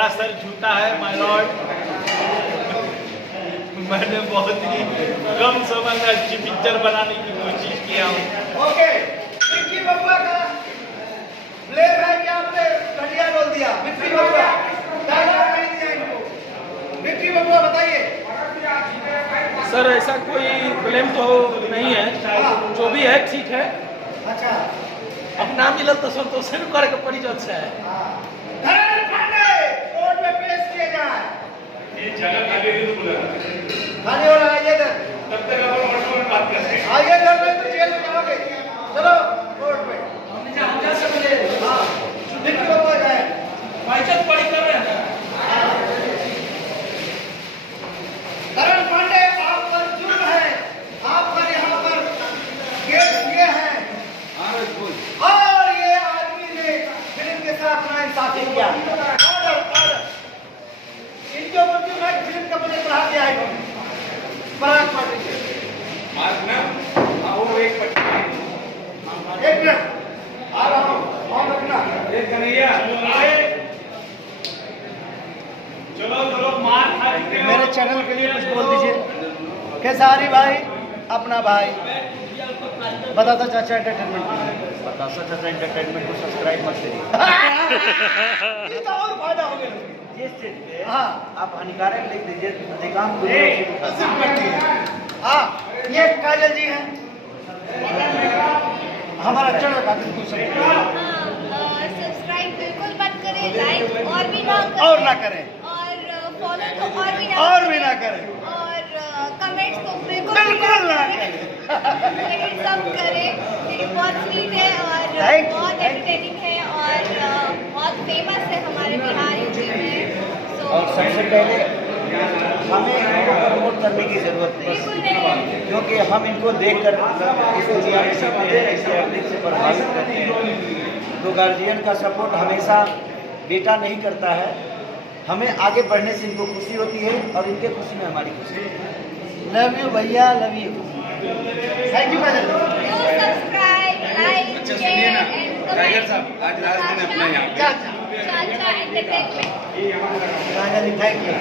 सरासर झूठा है माय लॉर्ड। मैंने बहुत ही कम समय में अच्छी पिक्चर बनाने की कोशिश किया हूँ। ओके, विक्की बबुआ का ब्लेम है कि आपने घटिया बोल दिया। विक्की बबुआ डायलॉग नहीं दिया इनको। विक्की बबुआ बताइए। सर ऐसा कोई ब्लेम तो नहीं है, जो भी है ठीक है। अच्छा, अब ना मिला तो संतोष करके परिचय से है। धर्मेंद्र पांडे कोर्ट में पेश किए जाए। ये जगह खाली नहीं बोला। खाली हो रहा है ये इधर। तब तक अपन वर्षों में बात करते हैं। आइए इधर, नहीं तो जेल में जाओगे। चलो कोर्ट में। हाँ, विक्की बबुआ जाए। बाइचक पड़ी कर रहे हैं। धर्मेंद्र पांडे, आप पर जुर्म है। आप पर यहाँ पर केस किए हैं और ये आदमी ने फिल्म के साथ नाइंसाफी किया। ऑर्डर। इनके ऊपर जो मैं फिल्म का बजट बढ़ा दिया है इन्होंने। पराग पार्टी से। आज ना आओ एक एक मिनट आ रहा हूँ, ऑन रखना। एक कन्हैया चलो मार खा के मेरे चैनल के लिए कुछ बोल दीजिए। केसारी भाई अपना भाई बताता चाचा एंटरटेनमेंट। बतासा चाचा एंटरटेनमेंट को सब्सक्राइब मत करिए। ये तो और फायदा हो गया। जिस चीज पे हाँ, आप हानिकारक लिख दीजिए, अधिकांश हाँ, ये काजल जी हैं, हमारा चैनल का बिल्कुल सही। सब्सक्राइब बिल्कुल मत करें, लाइक और भी ना करें, और ना करें, और फॉलो तो और भी ना करें, और कमेंट्स तो बिल्कुल ना करें। लेकिन सब करें, क्योंकि बहुत स्वीट है और Thank you, बहुत एंटरटेनिंग है और बहुत फेमस है हमारे बिहार यूपी में। और सबसे पहले हमें इनको प्रमोट करने की जरूरत बिल्कुल नहीं, नहीं। क्योंकि हम इनको देखकर इस दुनिया में सीखते हैं, इसके एक्टिंग से प्रभावित करते हैं। तो गार्जियन का सपोर्ट हमेशा बेटा नहीं करता है। हमें आगे बढ़ने से इनको खुशी होती है और इनके खुशी में हमारी खुशी है। लव यू भैया, love you. Thank you Kajal. Subscribe, like, अच्छा सुनिए ना, शेयर एंड टाइगर साहब आज लास्ट दिन है अपना यहाँ पे। Chacha Chacha entertainment. Kajal ji thank you.